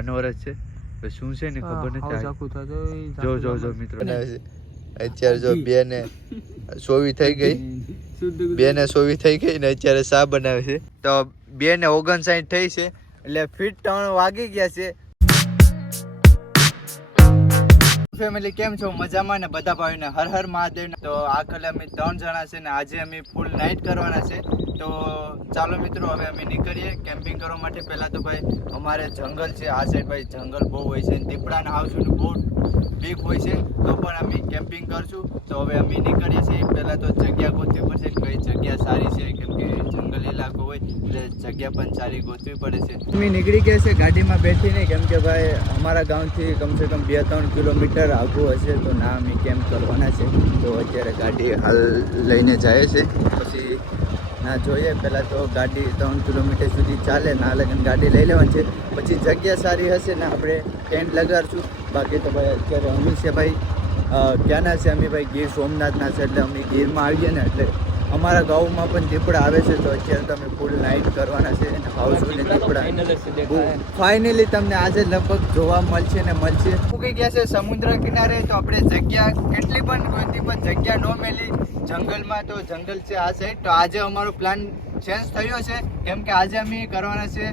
આનો વરસ છે? હવે શું છે ને ખબર નથી જો જો જો મિત્રો. અત્યારે જો બે ને સોવી થઈ ગઈ. બે ને સોવી થઈ ગઈ ને અત્યારે સા બનાવે છે. તો બે ને ઓગણસાઠ થઈ છે એટલે ફીટ ત્રણ વાગી ગયા છે. ફેમિલી કેમ છો? મજામાં ને? બધા ભાઈઓને હર હર મહાદેવ તો આ કલે અમે ત્રણ જણા છે ને આજે અમે ફૂલ નાઇટ કરવાના છે. તો ચાલો મિત્રો, હવે અમે નીકળીએ કેમ્પિંગ કરવા માટે. પહેલાં તો ભાઈ, અમારે જંગલ છે. આ સાઈડ ભાઈ જંગલ બહુ હોય છે. દીપડાના હાઉસનું બહુ બીક હોય છે. તો પણ અમે કેમ્પિંગ કરશું. તો હવે અમે નીકળીએ છીએ. પહેલાં તો જગ્યા ગોતવી પડશે કઈ જગ્યા સારી છે, કેમ કે જંગલ ઇલાકો હોય, એટલે જગ્યા પણ સારી ગોતવી પડે છે. અમે નીકળી ગયા છે ગાડીમાં બેઠીને કેમ કે ભાઈ, અમારા ગામથી કમસે કમ બે ત્રણ કિલોમીટર આગું હશે. તો ના, અમે કેમ્પ કરવાના છે? તો અત્યારે ગાડી હાલ લઈને જાય છે. પછી ના જોઈએ, પહેલાં તો ગાડી ત્રણ કિલોમીટર સુધી ચાલે, ના લગન ગાડી લઈ લેવાની છે. પછી જગ્યા સારી હશે ને આપણે ટેન્ટ લગાડશું. બાકી તો ભાઈ અત્યારે અમી છે ભાઈ ક્યાંના છે અમે ભાઈ ગીર સોમનાથના છે, એટલે અમે ગીરમાં આવીએ ને, એટલે અમારા ગામમાં પણ દીપડા આવે છે તો અત્યારે તમે ફૂલ નાઇટ કરવાના છે અને હાઉસફુલ દીપડા. ફાઇનલી તમને આજે લગભગ જોવા મળશે ને મળશે. મૂકી ગયા છે સમુદ્ર કિનારે તો આપણે જગ્યા કેટલી પણ ગોતી પણ જગ્યા ન મેલી. જંગલમાં તો જંગલ છે આ સાઈડ તો આજે અમારો પ્લાન ચેન્જ થયો છે. કેમ કે આજે અમે કરવાના છે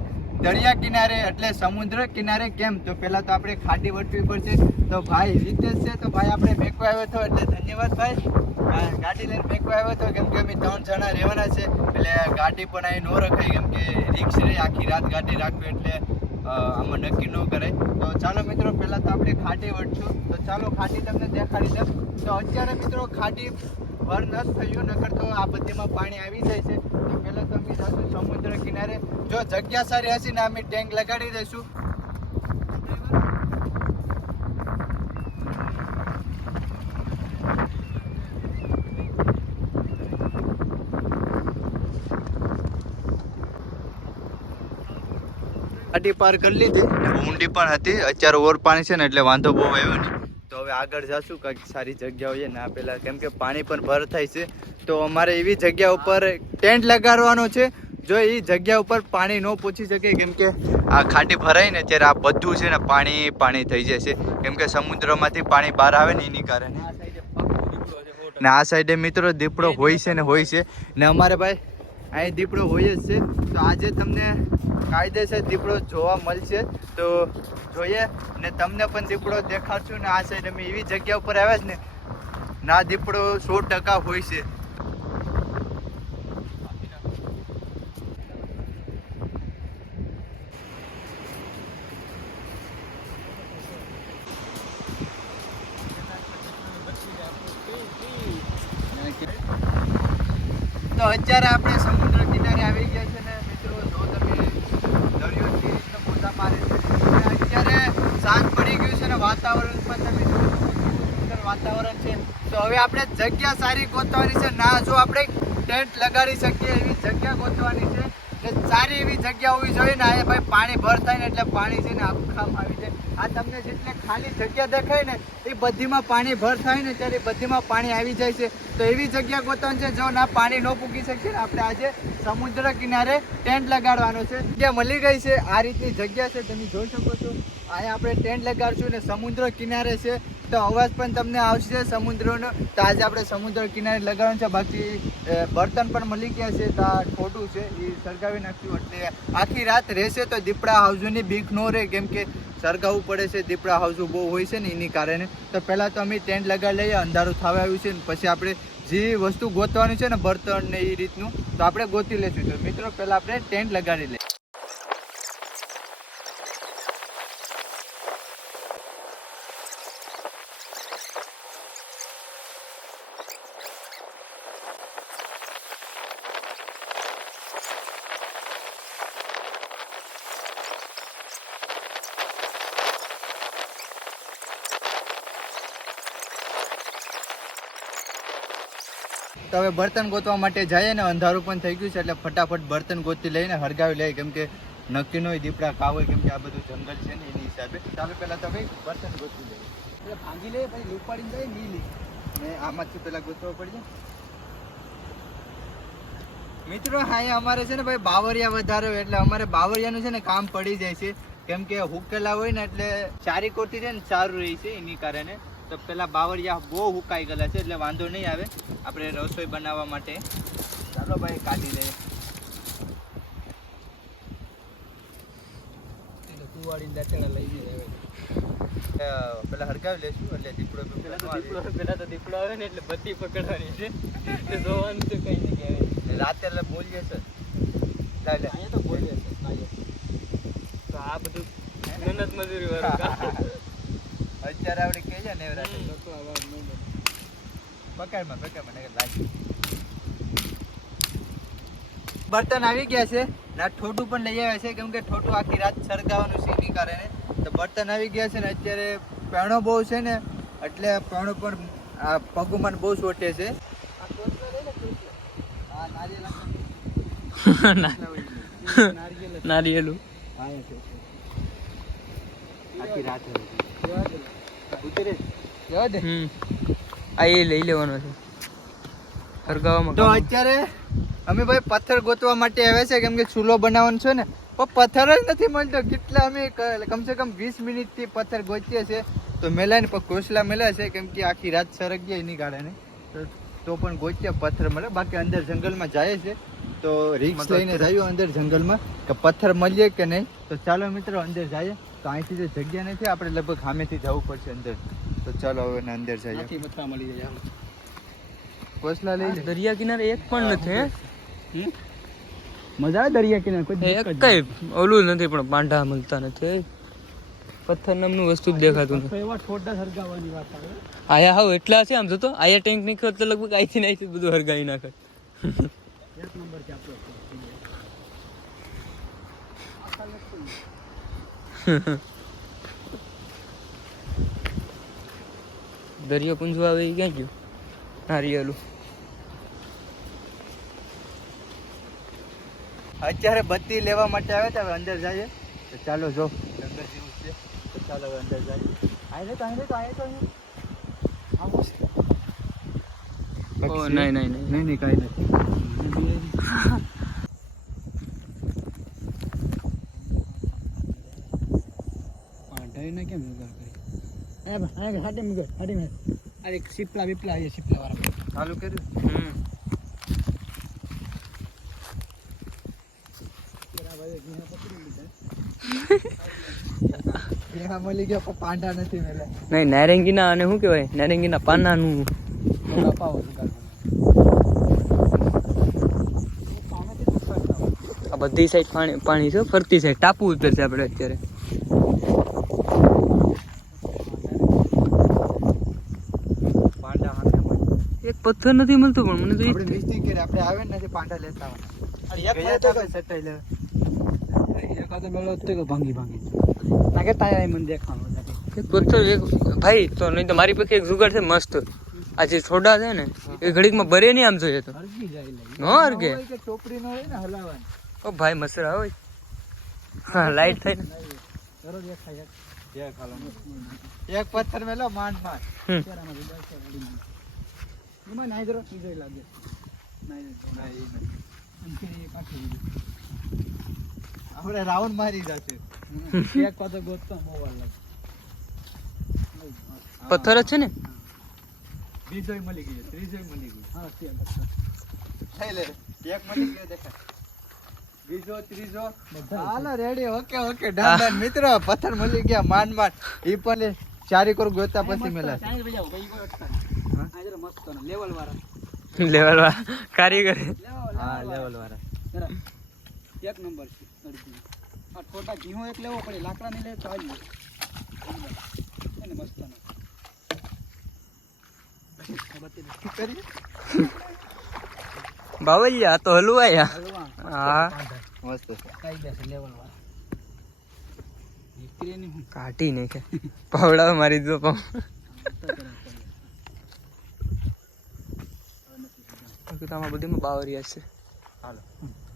દરિયા કિનારે એટલે સમુદ્ર કિનારે કેમ? તો પહેલાં તો આપણે ખાટી વટવી પડશે. તો ભાઈ રીતેશ છે, તો ભાઈ આપણે મેકવા આવ્યો હતો, એટલે ધન્યવાદ ભાઈ. ગાડી લઈને મેકવા આવ્યો હતો, કેમ કે અમે ત્રણ જણા રહેવાના છે. એટલે ગાડી પણ અહીં ન રખાય, કેમ કે રિક્ષ રહે, આખી રાત ગાડી રાખવી એટલે આમાં નક્કી ન કરાય. તો ચાલો મિત્રો, પહેલાં તો આપણે ખાટી વટશું તો ચાલો ખાટી તમને દેખાડી દઉં. તો અત્યારે મિત્રો ખાટી ભર ન થયું, નકર તો આ બધીમાં પાણી આવી જાય છે. તો પહેલા તો અમે જશું સમુદ્ર કિનારે, જો જગ્યા સારી હશે ને અમે ટેન્ક લગાડી દઈશું. ગાડી પાર કરી લીધી. ઊંડી પણ હતી, અત્યારે ઓર પાણી છે ને, એટલે વાંધો બહુ આવ્યો નહીં. હવે આગળ જશું કંઈક સારી જગ્યા હોય ના પહેલાં કેમ કે પાણી પણ ભર થાય છે. તો અમારે એવી જગ્યા ઉપર ટેન્ટ લગાડવાનો છે. જો એ જગ્યા ઉપર પાણી ન પહોંચી શકે કેમ કે આ ખાડી ભરાય ને ત્યારે આ બધું છે ને પાણી પાણી થઈ જશે કેમ કે સમુદ્રમાંથી પાણી બહાર આવે ને એની કારણે. ને આ સાઈડે મિત્રો દીપડો હોય છે ને હોય છે. ને અમારે ભાઈ અહીં દીપડો હોય જ છે. તો આજે તમને કાયદેસર દીપડો જોવા મળશે. તો જોઈએ ને તમને પણ દીપડો દેખાડશું ને આ સાઈડ અમે એવી જગ્યા ઉપર આવ્યા છે ને, ના દીપડો સો ટકા હોય છે તો અત્યારે આપણે સમુદ્ર કિનારે આવી ગયા છે ને મિત્રો, જો તમે દરિયો છે, તો મોટા મારે છે. અત્યારે સાંજ પડી ગયું છે ને વાતાવરણ પણ તમે સુંદર વાતાવરણ છે. તો હવે આપણે જગ્યા સારી ગોતવાની છે. ના, જો આપણે ટેન્ટ લગાડી શકીએ એવી જગ્યા ગોતવાની છે સારી એવી જગ્યા હોવી જોઈએ ને, અહીંયા ભાઈ પાણી ભર થાય ને એટલે પાણી છે ને આખામાં આવી જાય. આ તમને જેટલે ખાલી જગ્યા દેખાય ને, એ બધીમાં પાણી ભર થાય ને ત્યારે બધીમાં પાણી આવી જાય છે. તો એવી જગ્યા ગોતવાની છે જો ના પાણી ન પૂકી શકીએ ને, આપણે આજે સમુદ્ર કિનારે ટેન્ટ લગાડવાનો છે. જગ્યા મળી ગઈ છે, આ રીતની જગ્યા છે, તમે જોઈ શકો છો. અહીંયા આપણે ટેન્ટ લગાડશું ને સમુદ્ર કિનારે છે. તો અવાજ પણ તમને આવશે સમુદ્રનો. તો આજે આપણે સમુદ્ર કિનારે લગાડવાનું છે. બાકી બર્તન પણ મળી ગયા છે, તો ખોટું છે, એ સળગાવી નાખ્યું. એટલે આખી રાત રહેશે તો દીપડા હાઉસની બીક ન રહે, કેમ કે સળગાવવું પડે છે, દીપડા હાઉસું બહુ હોય છે ને એની કારણે. તો પહેલાં તો અમે ટેન્ટ લગાડી લઈએ, અંધારું થવા આવ્યું છે ને પછી આપણે જે વસ્તુ ગોતવાની છે ને બર્તન ને એ રીતનું, તો આપણે ગોતી લઈશું. તો મિત્રો, પહેલાં આપણે ટેન્ટ લગાડી લઈએ. તો હવે બર્તન ગોતવા માટે જઈએ ને, અંધારું પણ થઈ ગયું છે, એટલે ફટાફટ બર્તન ગોતી લઈને હળગાવી લઈએ. કેમ કે નક્કી ન દીપડા કાવ હોય કેમ કે આ બધું જંગલ છે ને, એની હિસાબે. ચાલો પહેલાં તો ભાઈ બર્તન ગોતી લઈએ. એટલે ભાંગી લઈએ, પછી લૂપ પાડીને જાય નહીં ને આમાંથી પહેલાં ગોતવા પડી જાય મિત્રો હા અમારે છે ને ભાઈ બાવરિયા વધારે હોય, એટલે અમારે બાવરિયાનું છે ને કામ પડી જાય છે. કેમ કે હુકેલા હોય ને, એટલે ચારી કોટી છે ને સારું રહે છે, એની કારણે. તો પેલા બાવળિયા બહુ હુકાઈ ગયેલા છે એટલે વાંધો નહીં આવે. આપણે રસોઈ બનાવવા માટે. ચાલો ભાઈ કાઢી લઈએ. કુવાડીને દાંતેડા લઈ જઈએ પેલા હરગાવી લેશું એટલે દીપડો પેલા તો દીપડો પેલા તો દીપડો આવે ને એટલે બત્તી પકડવાની છે. એટલે જોવાનું કઈ નહીં કહેવાય રાતે એટલે બોલીએ છે. અહીંયા તો બોલીએ છે. તો આ બધું મહેનત મજૂરી વાળું. અત્યારે આપણે કહે છે ને બોલે. પકડમાં પકડમાં નકર લાગી. બર્તન આવી ગયા છે. ના ઠોટું પણ લઈ આવ્યા છે. કેમ કે ઠોટું આખી રાત સળગાવવાનું છે એની કારણે. તો બર્તન આવી ગયા છે ને અત્યારે પેણો બહુ છે ને એટલે પેણો પણ આ પગુમાં બહુ સોટે છે. નારિયેલ આખી રાત આ એ લઈ લેવાનો છે. હરગાવામાં તો અત્યારે અમે ભાઈ પથ્થર ગોતવા માટે આવ્યા છે કેમ કે ચૂલો બનાવવાનો છે ને. પણ પથ્થર જ નથી મળતો. કેટલા અમે કમસે કમ વીસ મિનિટથી પથ્થર ગોતીએ છે તો મેલા ને પણ કોસલા મેલા છે કેમ કે આખી રાત સરગ ગયા એની કારણે તો- તો પણ ગોત્યા પથ્થર મળે. બાકી અંદર જંગલમાં જાય છે. તો રિક્સ લઈને જઈએ અંદર જંગલમાં કે પથ્થર મળીએ કે નહીં. તો ચાલો મિત્રો અંદર જઈએ. તો અહીંથી જે જગ્યા નથી આપણે લગભગ સામેથી જવું પડશે અંદર. તો ચાલો હવે અંદર જઈએ. આથી મળી જાય. કોસલા લઈ દરિયા કિનારે એક પણ નથી મજા આવે દરિયા કિનારે કોઈ એક કઈ ઓલું નથી પણ પાંડા મળતા નથી પથ્થર નામનું વસ્તુ જ દેખાતું નથી. એવા ઠોડા સળગાવવાની વાત આવે. આયા હાવ એટલા છે આમ તો આયા ટેન્ક નીકળે તો લગભગ આઈથી ને બધું હરગાવી નાખે. એક નંબર છે આપણો. દરિયો પૂંજવા આવે એ ક્યાં ગયું? નારિયેલું અત્યારે બત્તી લેવા માટે આવે તો હવે અંદર જાય તો ચાલો જો જંગલ જેવું છે તો ચાલો હવે અંદર જાય આને તો આને તો આને તો આવું ઓ નહીં નહીં નહીં. નહીં નહીં કાંઈ નથી પાંઢાઈને કેમ ઉગાર કરી એ બા આ હાટે મુગર હાટે મે આ એક શીપલા વિપલા એ શીપલા વાળા ચાલુ કર્યું હમ. તેરા ભાઈ ઘીના પકડી લીધા એમાં મળી ગયા પણ પાંડા નથી મેલા નહીં નારંગીના અને શું કહેવાય? નારંગીના પાનાનું. આ બધી સાઈડ પાણી પાણી છે ફરતી સાઈડ ટાપુ ઉતરશે છે આપણે અત્યારે પાંડા હાથે મળે. એક પથ્થર નથી મળતો પણ મને તો આપણે એ જ નિશ્ચિત આપણે આવે ને પાંડા લેતા આવવાના. ગયા તો સટાઈ લેવા. એકાદો મેળો તો કે ભાંગી ભાંગી. લાગે તાયા મને દેખાણો એક પથ્થર એક ભાઈ તો નહીં તો મારી પાસે એક જુગાડ છે મસ્ત. આ જે છોડા છે ને એ ઘડીકમાં ભરે નહીં આમ જોઈએ તો. હરગી જાય હરગે. ચોપડી નો હોય ને હલાવાની. ઓ ભાઈ મસરા હોય. હા લાઈટ થઈ. એક એક. એક પથ્થર મેલો માંડ માંડ હમ. તેરામાં જુદા છે વળી. એમાં નાઈ દરો બીજો લાગે. આપણે રાઉન્ડ મારી જશે. એક પાછો ગોતતો બહુ વાર લાગે. પથ્થર જ છે ને? બીજો મળી ગયો ત્રીજોય મળી ગયો. હા થઈ લે એક મળી ગયો દેખાય. બીજો ત્રીજો. હાલો ready okay okay done done. મિત્રો પથ્થર મળી ગયા માંડ માંડ. ઈ પણ ચારી કોર ગોતા પછી મેલા. Level વાળા. લેવલ કારીગર હા લેવલ વાળા. એક નંબર છે. આ છોટા ઘીઓ એક લેવો પડે લાકડા નહીં લે તો આવી મસ્ત બાવલિયા તો હલવાયા હલવા. હા મસ્ત છે કાંઈ બેસે level વાળા. કાઢી નાખે પાવડા મારી દો પાવ તો કરે પડે. બાકી તો આમાં બધીમાં બાવરિયા છે. હાલો.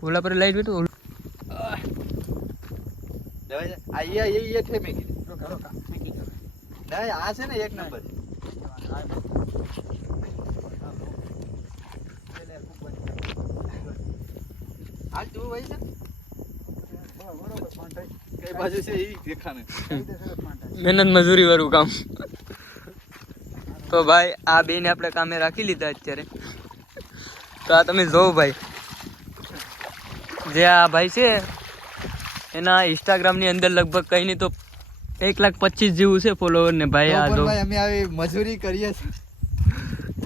ઓલા પર લાઈટ બેઠું ઓલું. જવાય છે? આ ઈ ઈ ઈ છે મેં કીધું રોકા, રોકા. નાખી દો. નહીં આ છે ને એક નંબર. હાલ તું ભાઈ છે. બરોબર, કઈ બાજુ છે એ દેખાને. મહેનત મજૂરી વાળું કામ. તો ભાઈ આ બેને આપણે કામે રાખી લીધા અત્યારે. તો આ તમે જોવો ભાઈ. જે આ ભાઈ છે એના ઇન્સ્ટાગ્રામની અંદર લગભગ કઈ નહીં તો એક લાખ પચીસ જેવું છે ફોલોવર ને ભાઈ આ જો. ભાઈ અમે આવી મજૂરી કરીએ છીએ.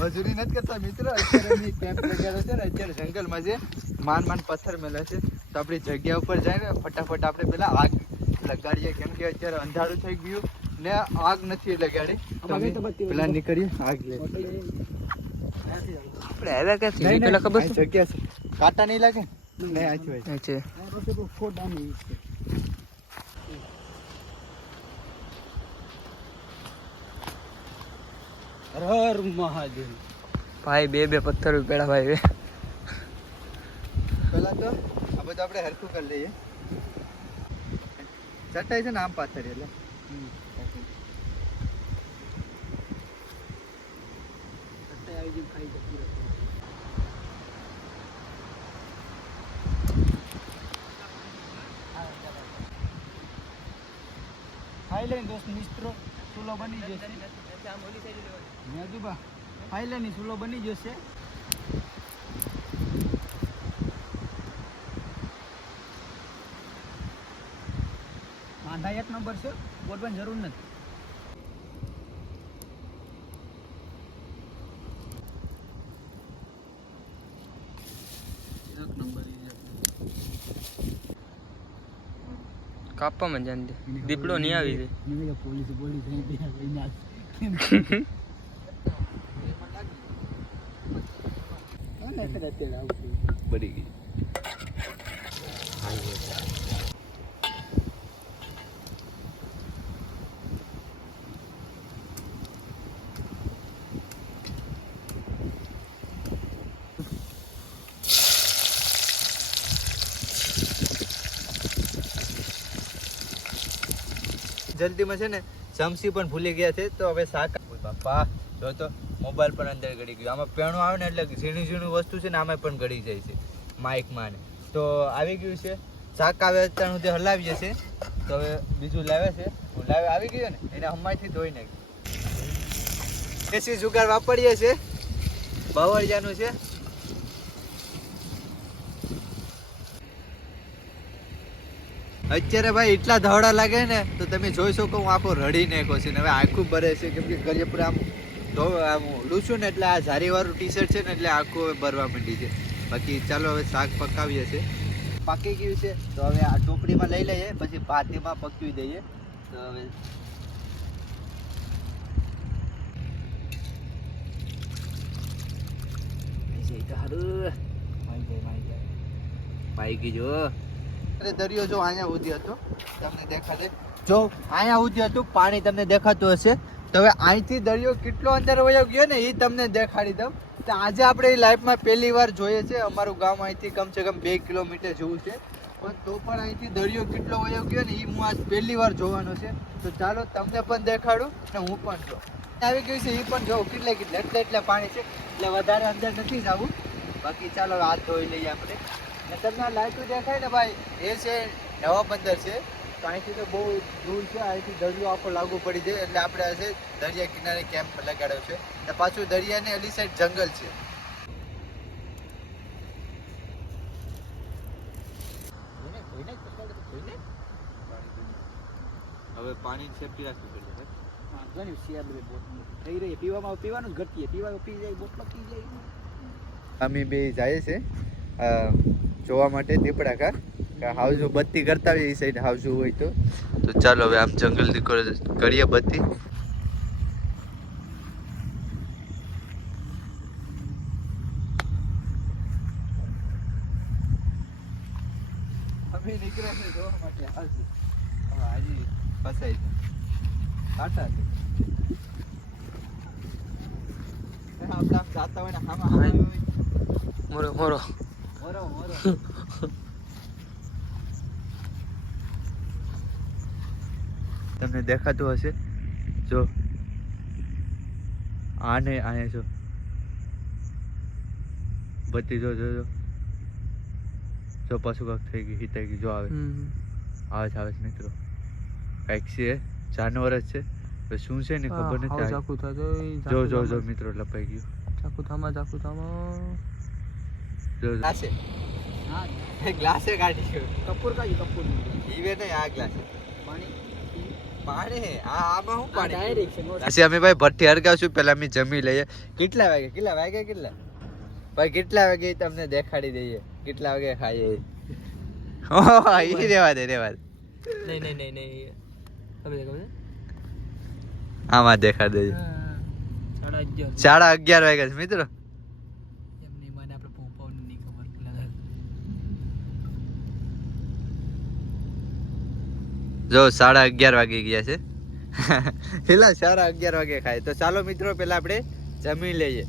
મજૂરી નથી કરતા મિત્રો અત્યારે અમે કેમ્પ લગાડ્યો છે ને અત્યારે જંગલમાં છે. માન માન પથ્થર મેલા છે. તો આપણી જગ્યા ઉપર જાય ને ફટાફટ આપણે પેલા આગ લગાડીએ. કેમ કે અત્યારે અંધારું થઈ ગયું ને આગ નથી લગાડી. તો પેલા નીકળીએ આગ લે આપણે આવ્યા કે છે? પેલા ખબર છે? જગ્યા છે. કાટા નહીં લાગે? નહીં હોય છે. હર મહાદેવ. ભાઈ બે બે પથ્થર પેડા ભાઈ પેલા તો આ બધું આપણે હરખું કરી લઈએ. ચટાઈ છે ને આમ પાથર એટલે. ખાઈ લઈને દોસ્ત, મિત્રો, ચૂલો બની જશે. મેદુબા ખાઈ લઈને ચૂલો બની જશે. વાંધા એક નંબર છે. બોલવાની જરૂર નથી એક નંબર કાપવામાં જાન દે. દીપડો નહીં આવી દે પોલીસ પોલીસ બળી ગઈ. જલ્દીમાં છે ને ચમસી પણ ભૂલી ગયા છે, તો હવે શાક બાપા, જો તો મોબાઈલ પણ અંદર ગળી ગયો. આમાં પેણું આવે ને એટલે ઝીણી ઝીણી વસ્તુ છે ને આમાં પણ ગળી જાય છે, માઇકમાં ને. તો આવી ગયું છે. શાક આવે અત્યાર સુધી હલાવીએ જશે. તો હવે બીજું લાવે છે. હું લાવે આવી ગયો ને, એને હમાયથી ધોઈ નાખ્યું એસી જુગાર વાપરીએ છે બાવળિયાનું છે. અત્યારે ભાઈ એટલા ધવડા લાગે ને તો તમે જોઈ શકો હું આખો રડી નાખ્યો છે. ને હવે આખું ભરે છે કેમ કે ઘરે પૂરા આમ ધો આમ લૂછું ને એટલે આ ઝારીવાળું ટી શર્ટ છે ને એટલે આખું ભરવા માંડી છે. બાકી ચાલો હવે શાક પકાવીએ છે. પાકી ગયું છે તો હવે આ ટોપડીમાં લઈ લઈએ પછી ભાતીમાં પકવી દઈએ. તો હવે પાઈ ગઈ અરે દરિયો જો અહીંયા ઉધી હતો, તમને દેખાડે જો અહીંયા ઉધી હતું, પાણી તમને દેખાતું હશે. તો હવે અહીંથી દરિયો કેટલો અંદર વયો ગયો ને, એ તમને દેખાડી દઉં. તો આજે આપણે એ લાઈફમાં પહેલી વાર જોઈએ છે. અમારું ગામ અહીંથી કમસે કમ બે કિલોમીટર જેવું છે. પણ તો પણ અહીંથી દરિયો કેટલો વયો ગયો ને, એ હું આજ પહેલી વાર જોવાનો છે. તો ચાલો તમને પણ દેખાડું ને હું પણ જો આવી ગયું છે, એ પણ જોઉં. કેટલે કેટલે, એટલે એટલે પાણી છે. એટલે વધારે અંદર નથી જવું. બાકી ચાલો હાથ ધોઈ લઈએ આપણે. ને તમને આ લાઈટો દેખાય ને ભાઈ એ છે નવા બંદર છે. તો અહીંથી તો બહુ દૂર છે અહીંથી દરિયો આખો લાગુ પડી જાય એટલે આપણે આજે દરિયા કિનારે કેમ્પ લગાડ્યો છે. ને પાછું દરિયાની અલી સાઈડ જંગલ છે. હવે પાણી સેફટી રાખવી પડશે નહીં શિયાળ બધી બોટલ થઈ રહી પીવામાં પીવાનું જ ઘટીએ. પીવા પી જાય બોટમાં પી જાય. અમે બે જાય છે. જોવા માટે દીપડા કા હાઉસ બત્તી કરતા હોય એ સાઈડ હાઉસ હોય તો. તો ચાલો હવે આમ જંગલથી કર- કરીએ બત્તી. અમે નીકળ્યા છે જોવા માટે હાજી ફસાઈ કાંટા છે આપણે આમ જાતા હોય ને હામાં હામાં હોય. મોરો મોરો મોરો મોરો. તમને દેખાતું હશે? જો. આને આને જો. બત્તી જો જો જો. જો પાછું કાંક થઈ ગઈ હિતાઈ ગઈ જો આવે. આવે છે આવે છે મિત્રો. કાંઈક છે જાનવર જ છે. શું છે ને ખબર નથી જો જો જો મિત્રો લપાઈ ગયું. ચાકુથામાં ચાકુથામાં થામાં હા. ગ્લાસે કાઢી કપૂર કાઢી કપૂર નહીં આ ગ્લાસે પાણી? પાણી આ આમાં હું આ direct છે, અમે ભાઈ ભઠ્ઠી હરગાવશું પેલા અમે જમી લઈએ. કેટલા વાગે કેટલા વાગે કેટલા? ભાઈ કેટલા વાગે તમને દેખાડી દઈએ? કેટલા વાગે ખાઈએ. ઓહ, ઈ રેવા દે રેવા દે. નહીં નહીં નહીં નહીં ખબર ખબર આમાં દેખાડી દઈએ હા, સાડા સાડા અગિયાર વાગ્યા છે મિત્રો એમની મને આપણે પહોંચવાનું નહીં ખબર પેલા જો સાડા અગિયાર વાગી ગયા છે. પેલા સાડા અગિયાર વાગે ખાય. તો ચાલો મિત્રો, પેલા આપણે જમી લઈએ.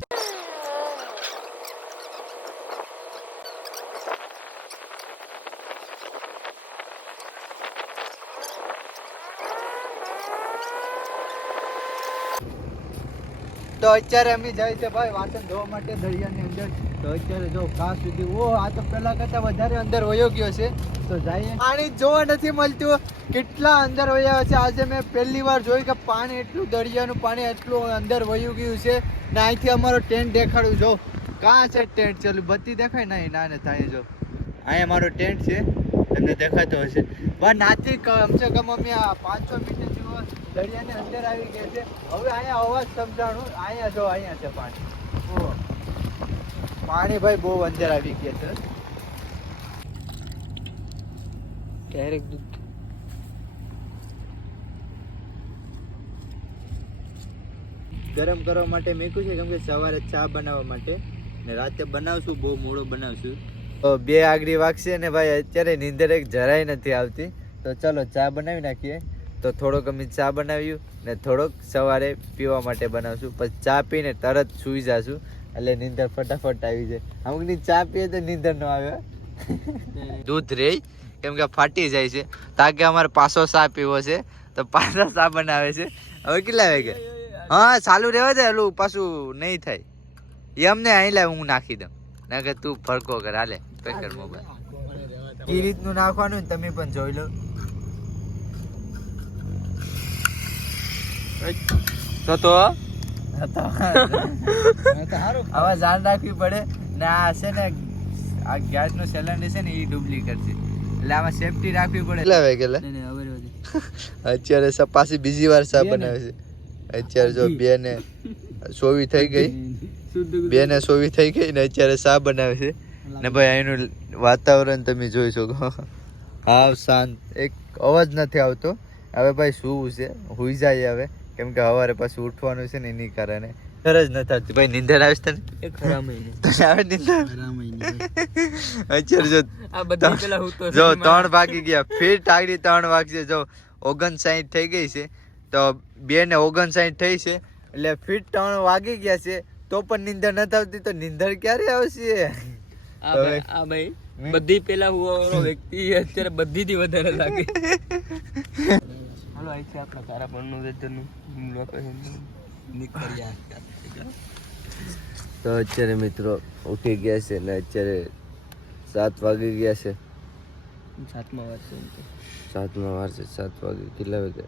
તો અત્યારે અમે જાય છે ભાઈ, વાસણ ધોવા માટે દરિયાની અંદર. તો અત્યારે જો કાં સુધી ઓ, આ તો પેલા કરતા વધારે અંદર વયો ગયો છે. તો જઈએ. પાણી જોવા નથી મળતું. કેટલા અંદર વયા છે? આજે મેં પહેલી વાર જોયું કે પાણી એટલું દરિયાનું પાણી એટલું અંદર વયું ગયું છે ને અહીંથી અમારો ટેન્ટ દેખાડું. જો, કાં છે ટેન્ટ? ચાલુ, બત્તી દેખાય નહીં ના, ને, થાય જો. અહીંયા મારો ટેન્ટ છે. તમને દેખાતો હશે. પણ નાથી કમસે કમ અમે આ પાંચસો મીટર જેવો દરિયાની અંદર આવી ગયા છે. હવે અહીંયા અવાજ સમજાણું. અહીંયા જો, અહીંયા છે પાણી. પાણી ભાઈ બહુ અંદર આવી ગયા છે ડાયરેક્ટ દૂધ. ગરમ કરવા માટે મેકું છે કેમ કે સવારે ચા બનાવવા માટે. ને રાતે બનાવશું બહુ મોડો બનાવશું. તો બે આગળી વાગશે ને ભાઈ અત્યારે નીંદર એક જરાય નથી આવતી. તો ચલો ચા બનાવી નાખીએ. તો થોડોક અમે ચા બનાવ્યું ને થોડોક સવારે પીવા માટે બનાવશું. પછી ચા પીને તરત સૂઈ જાશું. એટલે નીંદર ફટાફટ આવી જાય. અમુકની ચા પીએ તો નીંદર ન આવે દૂધ રે કેમ કે ફાટી જાય છે. તાકે અમારે પાછો સા પીવો છે તો પાછો સા બનાવે છે. હવે કેટલા વાગે? હા ચાલુ રહેવા દે એલું પાછું નહીં થાય. એમને અહીં લાવ હું નાખી દઉં. ના કે તું ફરકો કર હાલે પેકર મોબાઈલ. એ રીતનું નાખવાનું ને તમે પણ જોઈ લો. તો તો હવે ધ્યાન રાખવી પડે. ને આ છે ને આ ગેસનું સિલિન્ડર છે ને એ ડુપ્લિકેટ છે. એટલે આમાં સેફટી રાખવી પડે. હવે અત્યારે સ- પાછી બીજી વાર સા બનાવે છે. અત્યારે જો બે ને સોવી થઈ ગઈ. બે ને સોવી થઈ ગઈ ને અત્યારે સા બનાવે છે. ને ભાઈ અહીંનું વાતાવરણ તમે જોઈ શકો. હાવ શાંત. એક અવાજ નથી આવતો. હવે ભાઈ શું છે? હુઈ જાય હવે. કેમ કે સવારે પાછું ઉઠવાનું છે ને એની કારણે. ખર જ નથી આવતી ભાઈ નિંદર આવે છે તને ખરા મહિને. તને આવે નીંદર? અત્યારે જો આ બધા પેલા હું તો જો ત્રણ વાગી ગયા. ફીટ આગળ ત્રણ વાગશે. જો ઓગણસાઠ થઈ ગઈ છે તો બે ને ઓગણસાઠ થઈ છે એટલે ફીટ ત્રણ વાગી ગયા છે તો પણ નિંદર નથી આવતી તો નિંદર ક્યારે આવશે? આ ભાઈ બધી પેલા હું વ્યક્તિ અત્યારે બધી થી વધારે લાગે. હાલો આવી છે આપણા તારા પણનું વેધરનું. નીકળ્યા તો અત્યારે મિત્રો ઉઠી ગયા છે ને અત્યારે સાત વાગી ગયા છે. સાતમા વાર છે સાતમા વાર છે સાત વાગે. કેટલા વાગે?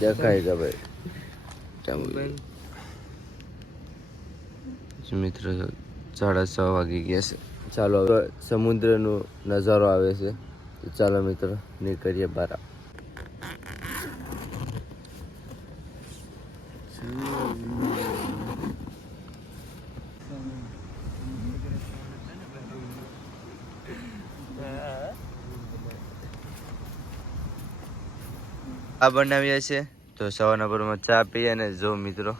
દેખાય કે ભાઈ. મિત્રો સાડા છ વાગી ગયા છે. ચાલો, હવે સમુદ્રનો નજારો આવે છે. ચાલો મિત્રો, નીકળીએ બહાર આ બનાવ્યા છે. તો સવારના પરમાં ચા પીએ અને જો મિત્રો,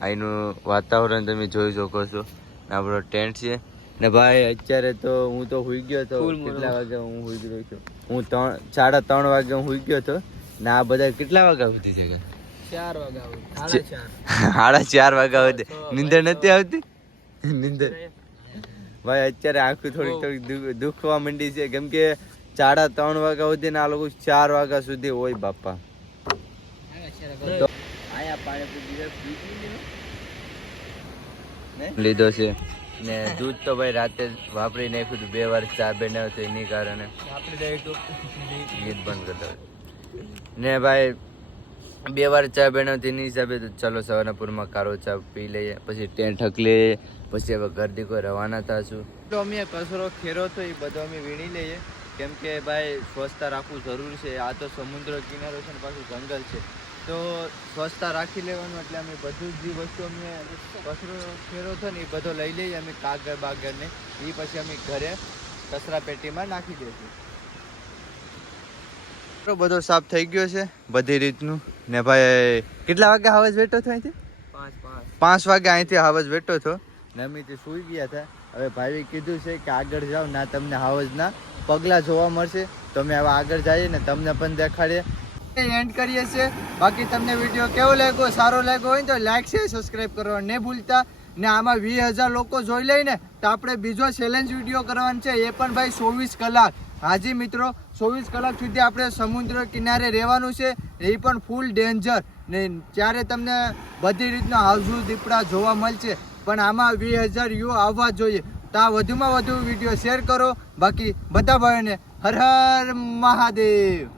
અહીંનું વાતાવરણ તમે જોઈ શકો છો. આપણો ટેન્ટ છે. ને ભાઈ અત્યારે તો હું તો હુઈ ગયો તો કેટલા વાગે હું હુઈ ગયો છું? હું ત્રણ સાડા ત્રણ વાગે હું હુઈ ગયો હતો. ને આ બધા કેટલા વાગ્યા સુધી છે સાડા ચાર. વાગ્યા સુધી. નીંદર નથી આવતી? નીંદર. ભાઈ અત્યારે આંખું થોડીક થોડીક દુખવા માંડી છે. કેમ કે સાડા ત્રણ વાગ્યા સુધી ને આ લોકો ચાર વાગ્યા સુધી હોય બાપા. લીધો છે. ને દૂધ તો ભાઈ રાતે જ વાપરી નાખ્યું બે વાર ચા બનાવ્યો તો એની કારણે ગીત બંધ કરતા હોય ને ભાઈ બે વાર ચા બનાવતી એની હિસાબે તો ચલો સવારનાપુરમાં કારો ચા પી લઈએ પછી ટેન્ટ હકલી લઈએ પછી હવે ઘર દીકો રવાના થશું. તો અમે કચરો ખેરો તો એ બધો અમે વીણી લઈએ. કેમ કે ભાઈ સ્વચ્છતા રાખવું જરૂરી છે. આ તો સમુદ્ર કિનારો છે ને પાછું જંગલ છે. તો સ્વચ્છતા રાખી લેવાનું એટલે અમે બધું જ જે વસ્તુ અમે કચરો ફેરો થયો ને એ બધો લઈ લઈએ અમે કાગળ બાગળને એ પછી અમે ઘરે કચરા પેટીમાં નાખી દઈશું. તો બધો સાફ થઈ ગયો છે બધી રીતનું. ને ભાઈ કેટલા વાગે હાવજ બેઠો હતો અહીંથી? પાંચ પાંચ. પાંચ વાગે અહીંથી હાવજ બેઠો હતો ને અમે તે સૂઈ ગયા હતા. હવે ભાઈએ કીધું છે કે આગળ જાઓ ના તમને હાવજના પગલાં જોવા મળશે. તો અમે હવે આગળ જઈએ ને તમને પણ દેખાડીએ. એન્ડ કરીએ છીએ. બાકી તમને વીડિયો કેવો લાગ્યો, સારો લાગ્યો હોય તો લાઈક શેર સબસ્ક્રાઈબ કરવા નહીં ભૂલતા. ને આમાં વીસ હજાર લોકો જોઈ લઈને તો આપણે બીજો ચેલેન્જ વીડિયો કરવાનો છે. એ પણ ભાઈ ચોવીસ કલાક. હાજી મિત્રો, ચોવીસ કલાક સુધી આપણે સમુદ્ર કિનારે રહેવાનું છે. એ પણ ફૂલ ડેન્જર ને ત્યારે તમને બધી રીતના હાઉસફુલ દીપડા જોવા મળશે, પણ આમાં વીસ હજાર યુ આવવા જોઈએ. તો આ વધુમાં વધુ વીડિયો શેર કરો. બાકી બધા ભાઈઓને હર હર મહાદેવ.